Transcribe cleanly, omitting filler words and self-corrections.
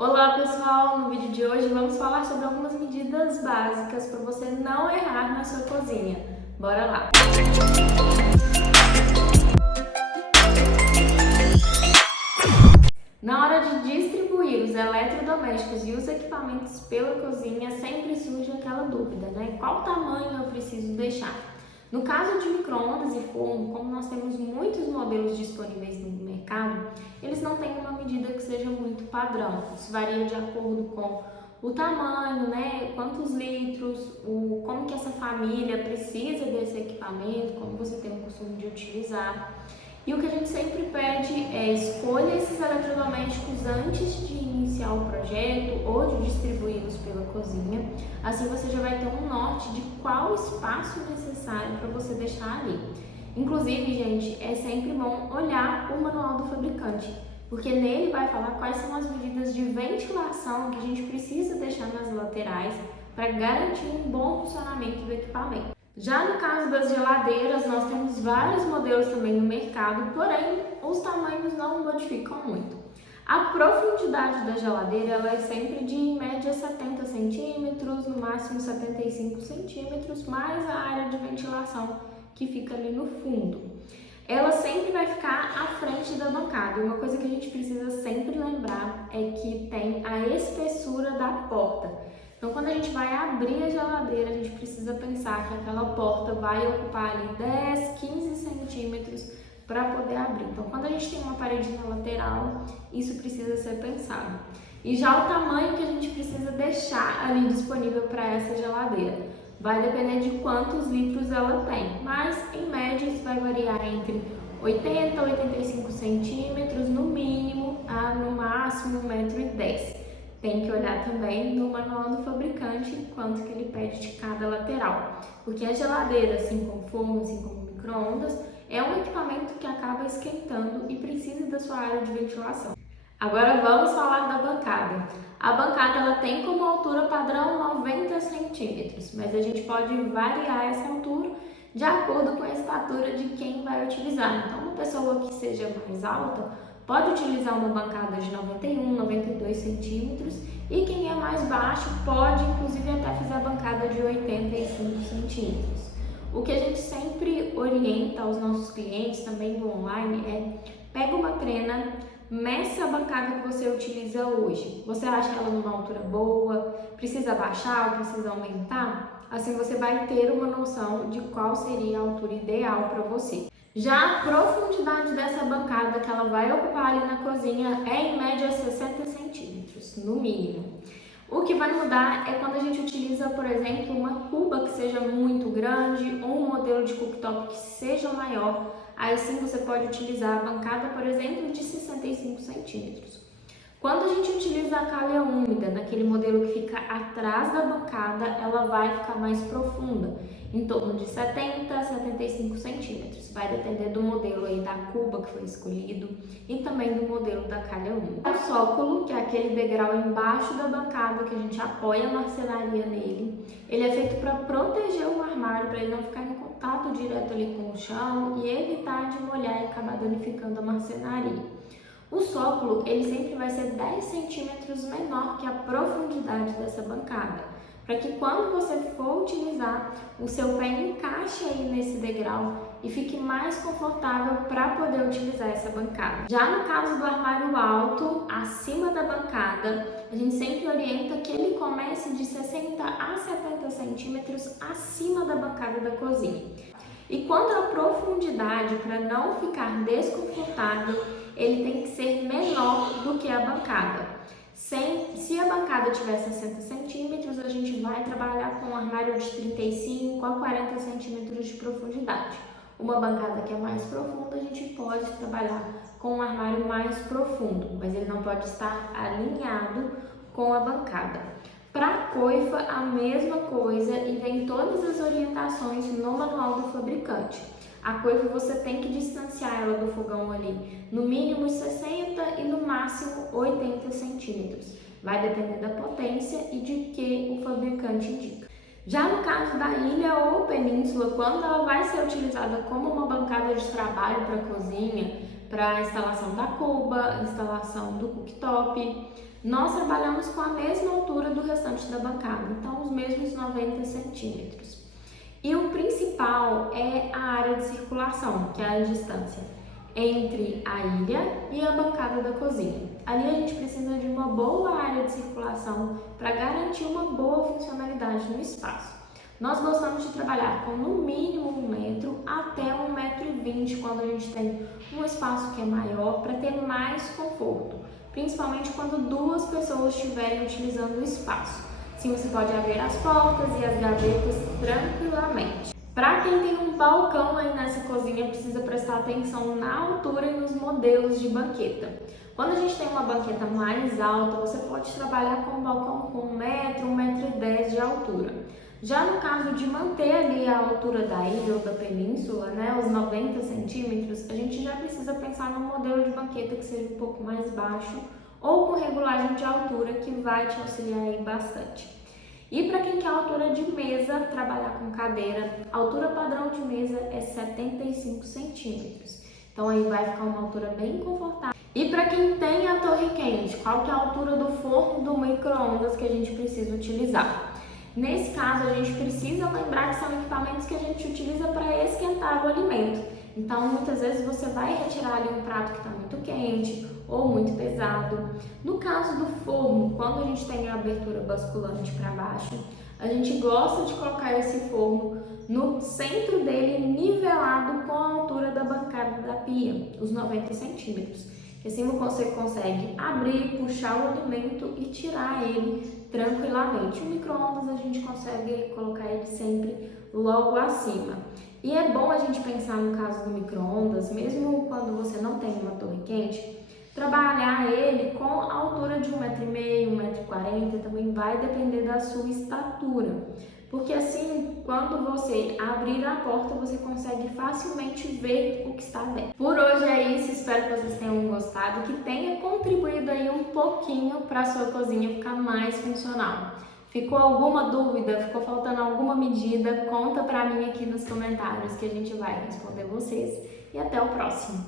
Olá pessoal, no vídeo de hoje vamos falar sobre algumas medidas básicas para você não errar na sua cozinha. Bora lá! Na hora de distribuir os eletrodomésticos e os equipamentos pela cozinha, sempre surge aquela dúvida, né? Qual tamanho eu preciso deixar? No caso de micro-ondas e forno, como nós temos muitos modelos disponíveis no mercado, eles não têm uma medida que seja muito padrão. Isso varia de acordo com o tamanho, né? Quantos litros, como que essa família precisa desse equipamento, como você tem o costume de utilizar. E o que a gente sempre pede é escolha esses eletrodomésticos antes de iniciar o projeto ou de distribuí-los pela cozinha. Assim você já vai ter um norte de qual espaço necessário para você deixar ali. Inclusive, gente, é sempre bom olhar o manual do fabricante, porque nele vai falar quais são as medidas de ventilação que a gente precisa deixar nas laterais para garantir um bom funcionamento do equipamento. Já no caso das geladeiras, nós temos vários modelos também no mercado, porém os tamanhos não modificam muito. A profundidade da geladeira ela é sempre de em média 70 centímetros, no máximo 75 centímetros, mais a área de ventilação que fica ali no fundo. Ela sempre vai ficar à frente da bancada. E uma coisa que a gente precisa sempre lembrar é que tem a espessura da porta. Então, quando a gente vai abrir a geladeira, a gente precisa pensar que aquela porta vai ocupar ali 10, 15 centímetros para poder abrir. Então, quando a gente tem uma parede na lateral, isso precisa ser pensado. E já o tamanho que a gente precisa deixar ali disponível para essa geladeira vai depender de quantos litros ela tem, mas em média isso vai variar entre 80 a 85 centímetros no mínimo, no máximo 1,10 m. Tem que olhar também no manual do fabricante quanto que ele pede de cada lateral, porque a geladeira, assim como forno, assim como micro-ondas, é um equipamento que acaba esquentando e precisa da sua área de ventilação. Agora vamos falar da bancada. A bancada ela tem como altura padrão 90 centímetros, mas a gente pode variar essa altura de acordo com a estatura de quem vai utilizar. Então, uma pessoa que seja mais alta pode utilizar uma bancada de 91, 92 centímetros e quem é mais baixo pode, inclusive, até fazer a bancada de 85 centímetros. O que a gente sempre orienta aos nossos clientes também do online é pega uma trena, meça a bancada que você utiliza hoje. Você acha ela numa altura boa? Precisa baixar ou precisa aumentar? Assim você vai ter uma noção de qual seria a altura ideal para você. Já a profundidade dessa bancada que ela vai ocupar ali na cozinha é em média 60 centímetros, no mínimo. O que vai mudar é quando a gente utiliza, por exemplo, uma cuba que seja muito grande ou um modelo de cooktop que seja maior. Aí sim você pode utilizar a bancada, por exemplo, de 65 centímetros. Quando a gente utiliza a calha úmida, naquele modelo que fica atrás da bancada, ela vai ficar mais profunda, em torno de 70 a 75 centímetros. Vai depender do modelo aí da cuba que foi escolhido e também do modelo da calha úmida. O sócolo, que é aquele degrau embaixo da bancada que a gente apoia a marcenaria nele, ele é feito para proteger o armário, para ele não ficar em contato direto ali com o chão e evitar de molhar e acabar danificando a marcenaria. O sócolo, ele sempre vai ser 10 centímetros menor que a profundidade dessa bancada, para que quando você for utilizar, o seu pé encaixe aí nesse degrau e fique mais confortável para poder utilizar essa bancada. Já no caso do armário alto, acima da bancada, a gente sempre orienta que ele comece de 60 a 70 centímetros acima da bancada da cozinha. E quanto à profundidade, para não ficar desconfortável, ele tem que ser menor do que a bancada. Se a bancada tiver 60 centímetros, a gente vai trabalhar com um armário de 35 a 40 centímetros de profundidade. Uma bancada que é mais profunda, a gente pode trabalhar com um armário mais profundo, mas ele não pode estar alinhado com a bancada. Para a coifa, a mesma coisa e vem todas as orientações no manual do fabricante. A coifa você tem que distanciar ela do fogão ali, no mínimo 60 e no máximo 80 centímetros. Vai depender da potência e de que o fabricante indica. Já no caso da ilha ou península, quando ela vai ser utilizada como uma bancada de trabalho para a cozinha, para a instalação da cuba, instalação do cooktop, nós trabalhamos com a mesma altura do restante da bancada, então os mesmos 90 centímetros. E o principal é a área de circulação, que é a distância entre a ilha e a bancada da cozinha. Ali a gente precisa de uma boa área de circulação para garantir uma boa funcionalidade no espaço. Nós gostamos de trabalhar com no mínimo 1 metro até 1,20 m quando a gente tem um espaço que é maior para ter mais conforto, principalmente quando 2 pessoas estiverem utilizando o espaço. Assim você pode abrir as portas e as gavetas tranquilamente. Para quem tem um balcão aí nessa cozinha, precisa prestar atenção na altura e nos modelos de banqueta. Quando a gente tem uma banqueta mais alta, você pode trabalhar com um balcão com 1 metro, 1,10 m de altura. Já no caso de manter ali a altura da ilha ou da península, né, os 90 centímetros, a gente já precisa pensar num modelo de banqueta que seja um pouco mais baixo ou com regulagem de altura, que vai te auxiliar aí bastante. E para quem quer altura de mesa, trabalhar com cadeira, a altura padrão de mesa é 75 centímetros. Então aí vai ficar uma altura bem confortável. E para quem tem a torre quente, qual que é a altura do forno do micro-ondas que a gente precisa utilizar? Nesse caso, a gente precisa lembrar que são equipamentos que a gente utiliza para esquentar o alimento. Então, muitas vezes você vai retirar ali um prato que está muito quente ou muito pesado. No caso do forno, quando a gente tem a abertura basculante para baixo, a gente gosta de colocar esse forno no centro dele, nivelado com a altura da bancada da pia, os 90 centímetros. Assim você consegue abrir, puxar o alimento e tirar ele tranquilamente. O micro-ondas a gente consegue colocar ele sempre logo acima. E é bom a gente pensar no caso do micro-ondas, mesmo quando você não tem uma torre quente, trabalhar ele com a altura de 1,5 m, 1,40 m, também vai depender da sua estatura. Porque assim, quando você abrir a porta, você consegue facilmente ver o que está dentro. Por hoje é isso, espero que vocês tenham gostado, que tenha contribuído aí um pouquinho para a sua cozinha ficar mais funcional. Ficou alguma dúvida? Ficou faltando alguma medida? Conta para mim aqui nos comentários que a gente vai responder vocês. E até o próximo!